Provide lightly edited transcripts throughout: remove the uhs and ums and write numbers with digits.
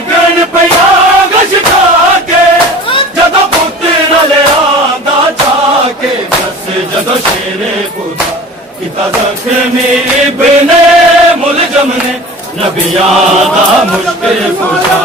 ڈگن پیا گشکا کے جدو پتر لے آندا چاہ کے بس جدو شیر خدا کتا زخمی ابن ملجم نے نبیاں دا مشکل کشا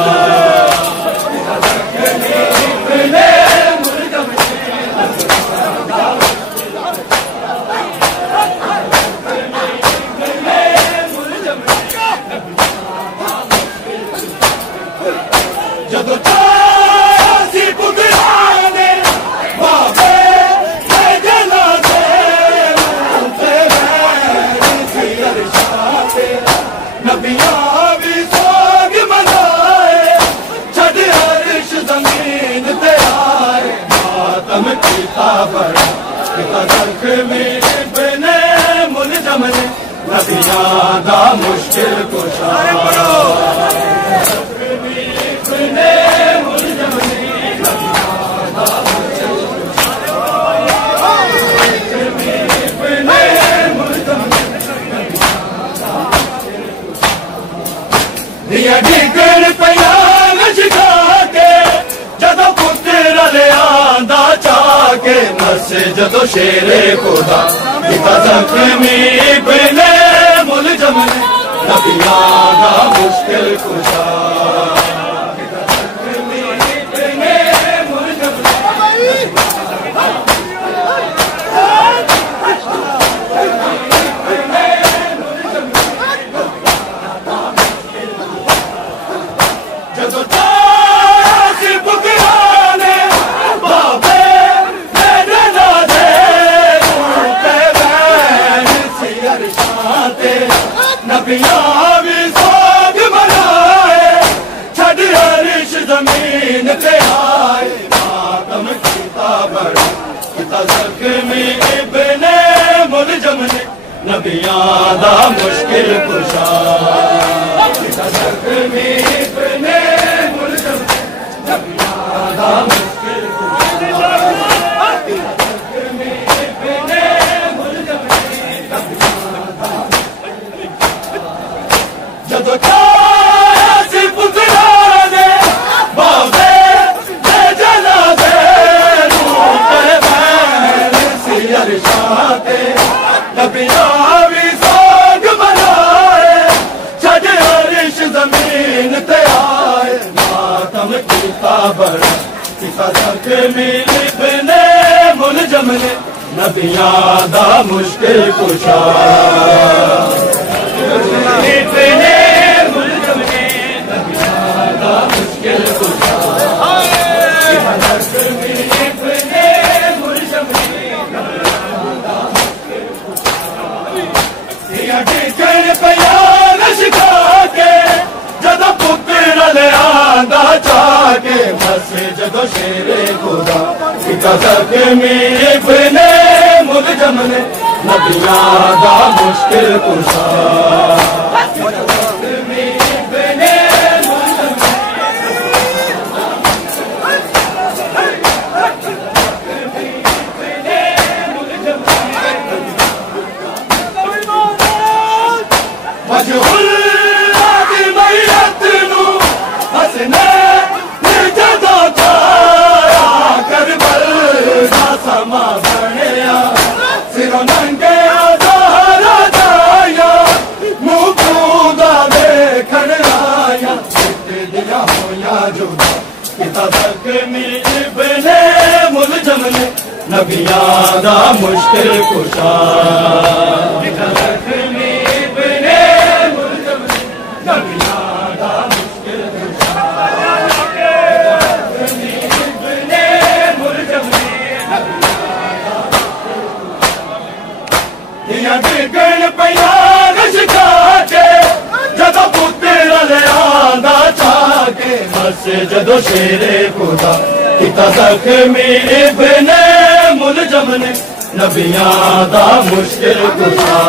نبیاں دا مشکل کشا دیا ڈگن پیا گشکا کے جدو پتر لے آندا چاہ کے بس جدو شیر خدا کتا زخمی ابن ملجم نے نبیاں دا مشکل کشا نبیاں بھی سوگ منائے چھڑ عرش زمین تے آئے ماتم کیتا بڑا کتا زخمی ابن ملجم نے نبیاں دا مشکل کشا کتا زخمی ابن ملجم نے نبیاں دا مشکل کشا جدو چاہیا سی پترانے بابے دے جنازے روٹے بین سی عرشاتے نبیاں بھی سوگ منائے چھڑ عرش زمین تے آئے ماتم کیتا بڑا کتا زخمی ابن ملجم نے نبیاں دا مشکل کشا جدو پتر لے آندا چاہ کے بس جدو شیر خدا کتا زخمی ابن ملجم نے نبیاں دا مشکل کشا کتا زخمی ابن ملجم نے نبیاں دا مشکل کشا کتا زخمی ابن ملجم نے نبیاں دا مشکل کشا زخمی ابن ملجم نے نبیاں دا دیا ڈگن پیا گشکا کے جدو پتر لے آندا چاہ کے بس جدو شیر خدا کتا زخمی ابن ملجم نے نبیاں دا مشکل کشا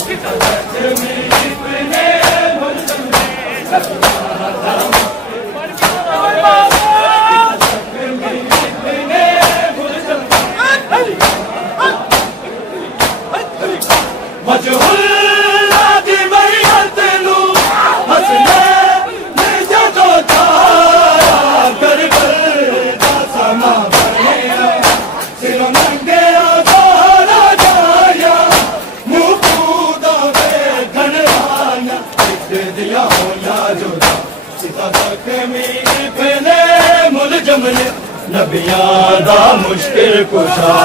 کتا زخمی ابن ملجم نے نبیاں دا مشکل کشا زخمی بنے ملزم نے نبیاں دا مشکل کشا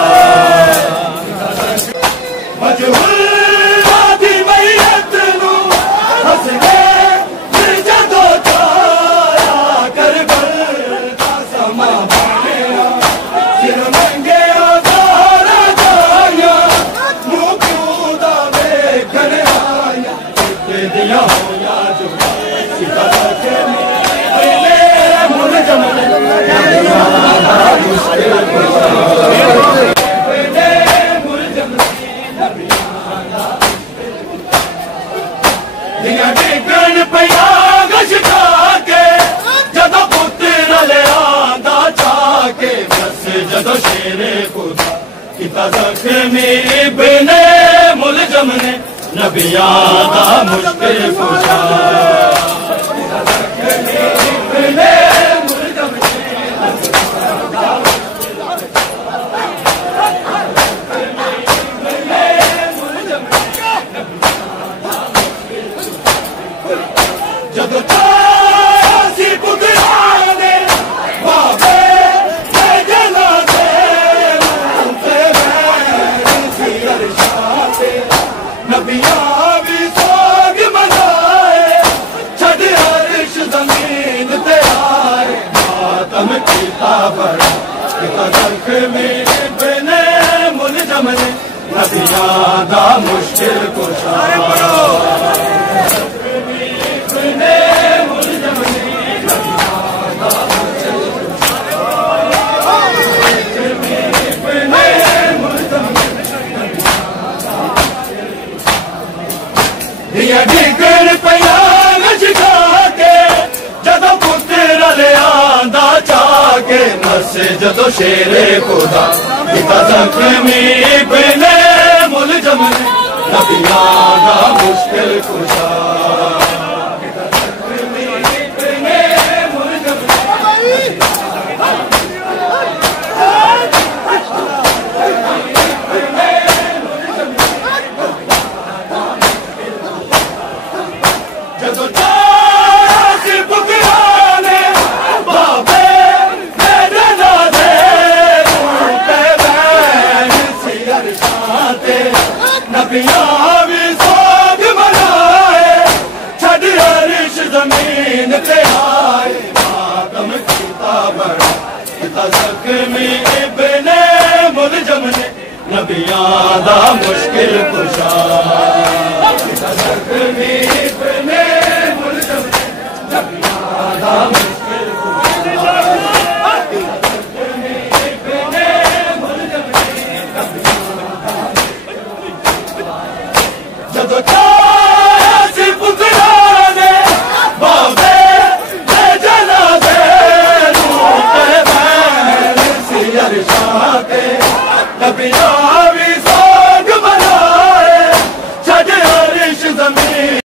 مجہول آدھی میت نو ہس گئے پھر جدو چایا کربل دا سما بانیا پھر منگے آدارا جایا منہ کیوں دا ویکھن آیا اتنے دیا ہویا جو سیدھا زخمی بنے ملزم نے نبیاں دا مشکل کشا ڈگن پیا گشکا کے جدو پتر لے آندا چاہ کے بس جدو شیر خدا کیتا زخمی بنے ملزم نے نبیاں دا مشکل کشا جدو چاسی پترانے بابے میں جنا دے منتے میں سی عرشاتے نبیاں بھی سوگ منائے چھڑ عرش زمین تے آئے ماتم کیتا بڑا کیتا زخمی بنے ملزم نے نبیاں دا مشکل کشا ڈگن پیا گشکا کے جدو پتر لے آندا چاہ کے نس جدو شیر خدا کیتا زخمی بنے ملزم نے نبیاں دا مشکل کشا